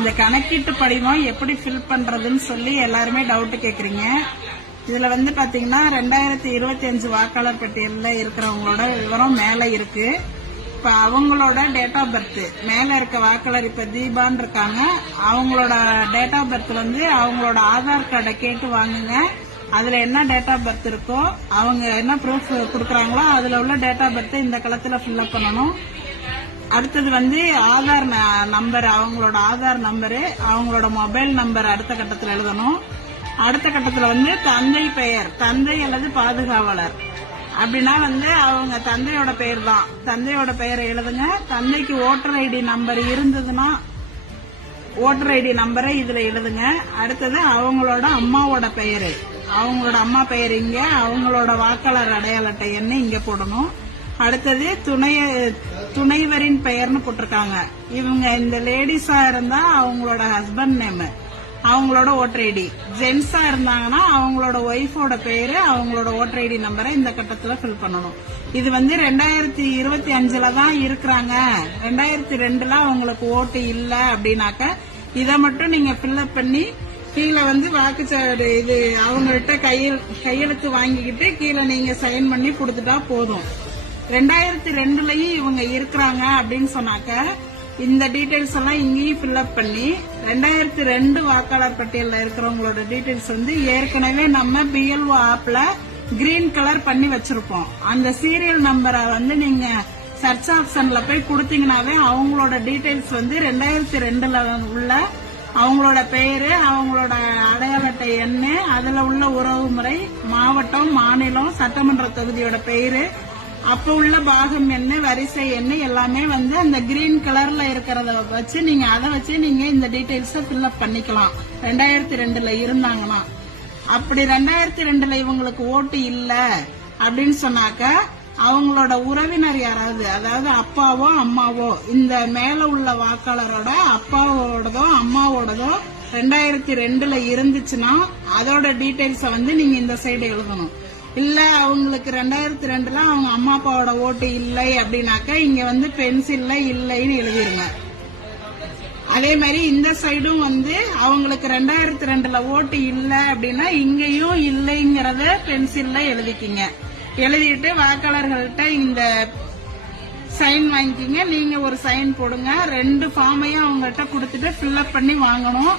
இந்த கணக்கீட்டு படிவம் எப்படி ஃபில் பண்றதுன்னு சொல்லி எல்லாருமே டவுட் கேக்குறீங்க. இதுல வந்து பாத்தீங்கன்னா 2025 வாக்காளர் பட்டியல்ல இருக்கிறவங்களோட விவரம் மேல இருக்கு. இப்ப அவங்களோட டேட் ஆஃப் பர்த் மேல இருக்க வாக்காளர் இப்ப தீபான்னு இருக்காங்க. அவங்களோட டேட் ஆஃப் பர்த் வந்து அவங்களோட ஆதார் கார்டை கேட்டு வாங்குங்க. அதுல என்ன டேட் ஆஃப் பர்த் இருக்கோ அவங்க என்ன ப்ரூஃப் கொடுக்கறாங்களோ அதுல உள்ள டேட் ஆஃப் பர்த் இந்த களத்துல ஃபில் பண்ணணும். அடுத்தது வந்து ஆதார் நம்பர், அவங்களோட ஆதார் நம்பரு, அவங்களோட மொபைல் நம்பர் அடுத்த கட்டத்தில் எழுதணும். அடுத்த கட்டத்தில் வந்து தந்தை பெயர், தந்தை அல்லது பாதுகாவலர் அப்படின்னா வந்து அவங்க தந்தையோட பெயர் தான், தந்தையோட பெயரை எழுதுங்க. தந்தைக்கு ஓட்டர் ஐடி நம்பர் இருந்ததுன்னா ஓட்டர் ஐடி நம்பரை இதுல எழுதுங்க. அடுத்தது அவங்களோட அம்மாவோட பெயரு, அவங்களோட அம்மா பெயர் இங்க, அவங்களோட வாக்காளர் அடையாள அட்டை எண்ணை இங்க போடணும். அடுத்தது துணைவரின் பெயர்னு போட்டிருக்காங்க. இவங்க இந்த லேடிஸா இருந்தா அவங்களோட ஹஸ்பண்ட் நேம், அவங்களோட ஓட்டர் ஐடி. ஜென்ஸா இருந்தாங்கன்னா அவங்களோட ஒய்ஃபோட பெயரு, அவங்களோட ஓட்டர் ஐடி நம்பரை இந்த கட்டத்துல ஃபில் பண்ணணும். இது வந்து 2025ல தான் இருக்கிறாங்க, 2002ல அவங்களுக்கு ஓட்டு இல்ல அப்படின்னாக்க இதை மட்டும் நீங்க ஃபில்அப் பண்ணி கீழே வந்து வாக்குச்சாவடி இது அவங்ககிட்ட கையெழுத்து வாங்கிக்கிட்டு கீழே நீங்க சைன் பண்ணி கொடுத்துட்டா போதும். 2002லயும் இவங்க இருக்கிறாங்க அப்படின்னு சொன்னாக்க இந்த டீடைல்ஸ் எல்லாம் இங்கேயும் ஃபில்அப் பண்ணி 2002 வாக்காளர் பட்டியலில் இருக்கிறவங்களோட டீடைல்ஸ் வந்து ஏற்கனவே நம்ம பிஎல்ஓ ஆப்ல கிரீன் கலர் பண்ணி வச்சிருப்போம். அந்த சீரியல் நம்பரை வந்து நீங்க சர்ச் ஆப்ஷன்ல போய் கொடுத்தீங்கன்னாவே அவங்களோட டீடைல்ஸ் வந்து 2002ல உள்ள அவங்களோட பெயரு, அவங்களோட அடையாள அட்டை எண்ணு, அதுல உள்ள உறவு முறை, மாவட்டம், மாநிலம், சட்டமன்ற தொகுதியோட பெயரு, அப்ப உள்ள பாகம் என்ன, வரிசை என்ன எல்லாமே வந்து அந்த கிரீன் கலர்ல இருக்கிறத வச்சு நீங்க அதை வச்சு நீங்க இந்த டீடைல்ஸ ஃபில்அப் பண்ணிக்கலாம். 2002ல இருந்தாங்கன்னா. அப்படி 2002ல இவங்களுக்கு ஓட்டு இல்ல அப்படின்னு சொன்னாக்க அவங்களோட உறவினர் யாராவது, அதாவது அப்பாவோ அம்மாவோ, இந்த மேல உள்ள வாக்காளரோட அப்பாவோடதோ அம்மாவோடதோ 2002ல இருந்துச்சுன்னா அதோட டீடைல்ஸ வந்து நீங்க இந்த சைடு எழுதணும். இல்ல அவங்களுக்கு 2002ல அவங்க அம்மா அப்பாவோட ஓட்டு இல்லை அப்படின்னாக்க இங்க வந்து பென்சில்ல இல்லைன்னு எழுதிருங்க. அதே மாதிரி இந்த சைடும் வந்து அவங்களுக்கு 2002ல ஓட்டு இல்ல அப்படின்னா இங்கேயும் இல்லைங்கிறத பென்சில்ல எழுதிக்கிங்க. எழுதிட்டு வாக்காளர்கள்ட்ட இந்த சைன் வாங்கிக்கிங்க. நீங்க ஒரு சைன் போடுங்க. 2 ஃபார்மையும் அவங்ககிட்ட கொடுத்துட்டு ஃபில்அப் பண்ணி வாங்கணும்.